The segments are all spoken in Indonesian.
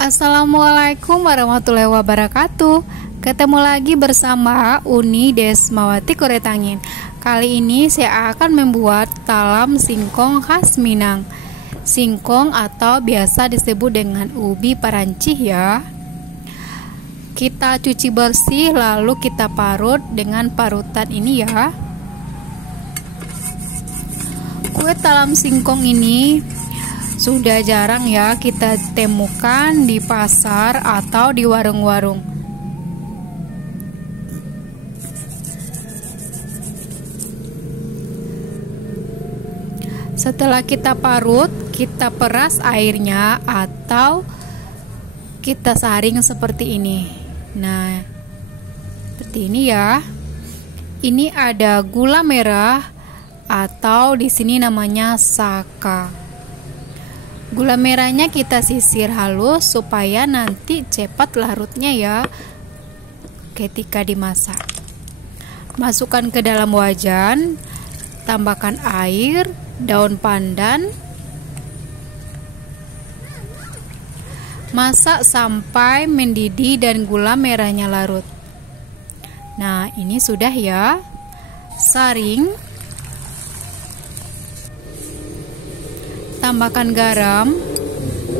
Assalamualaikum warahmatullahi wabarakatuh. Ketemu lagi bersama Uni Desmawati Kuretangin. Kali ini saya akan membuat talam singkong khas Minang. Singkong atau biasa disebut dengan ubi parancih ya. Kita cuci bersih lalu kita parut dengan parutan ini ya. Kue talam singkong ini sudah jarang ya kita temukan di pasar atau di warung-warung. Setelah kita parut, kita peras airnya atau kita saring seperti ini. Nah, seperti ini ya. Ini ada gula merah atau di sini namanya saka. Gula merahnya kita sisir halus supaya nanti cepat larutnya ya ketika dimasak. Masukkan ke dalam wajan, tambahkan air, daun pandan. Masak sampai mendidih dan gula merahnya larut. Nah, ini sudah ya. Saring. Tambahkan garam,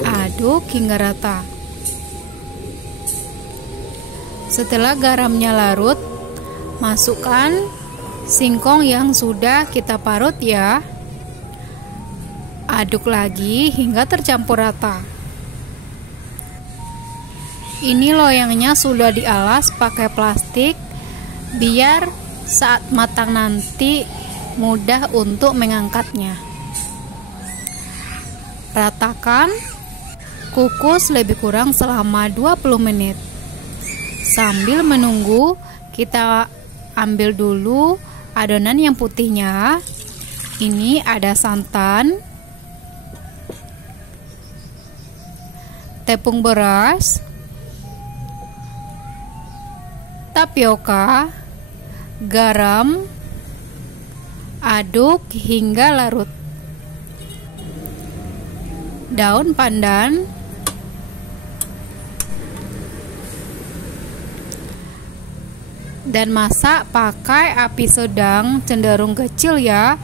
aduk hingga rata. Setelah garamnya larut, masukkan singkong yang sudah kita parut ya. Aduk lagi hingga tercampur rata. Ini loyangnya sudah dialas pakai plastik biar saat matang nanti mudah untuk mengangkatnya. Ratakan, kukus lebih kurang selama 20 menit. Sambil menunggu, kita ambil dulu adonan yang putihnya. Ini ada santan, tepung beras, tapioka, garam. Aduk hingga larut. Daun pandan, dan masak pakai api sedang cenderung kecil ya,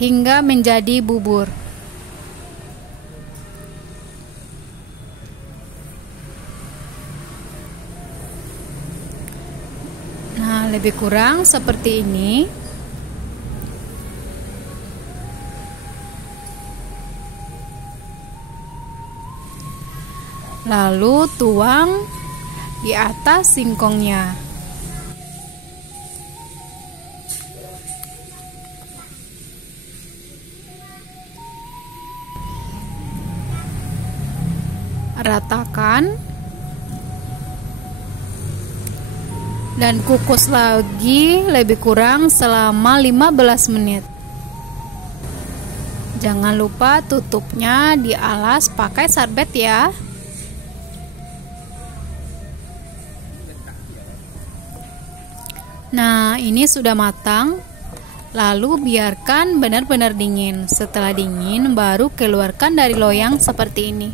hingga menjadi bubur. Nah, lebih kurang seperti ini. Lalu tuang di atas singkongnya. Ratakan dan kukus lagi lebih kurang selama 15 menit. Jangan lupa tutupnya dialas pakai sarbet ya. Nah, ini sudah matang. Lalu biarkan benar-benar dingin. Setelah dingin, baru keluarkan dari loyang seperti ini.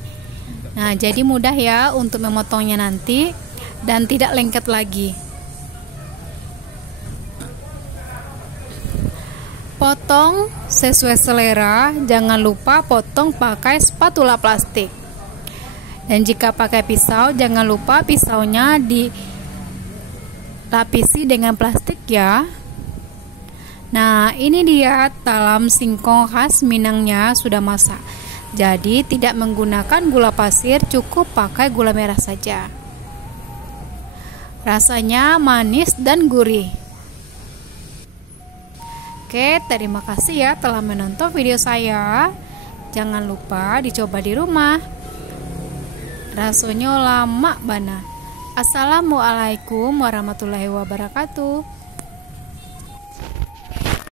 Nah, jadi mudah ya untuk memotongnya nanti dan tidak lengket lagi. Potong sesuai selera. Jangan lupa potong pakai spatula plastik. Dan jika pakai pisau, jangan lupa pisaunya dilapisi dengan plastik ya. Nah, ini dia talam singkong khas Minangnya sudah masak. Jadi tidak menggunakan gula pasir, cukup pakai gula merah saja. Rasanya manis dan gurih. Oke, terima kasih ya telah menonton video saya. Jangan lupa dicoba di rumah. Rasanya lama bana. Assalamualaikum warahmatullahi wabarakatuh.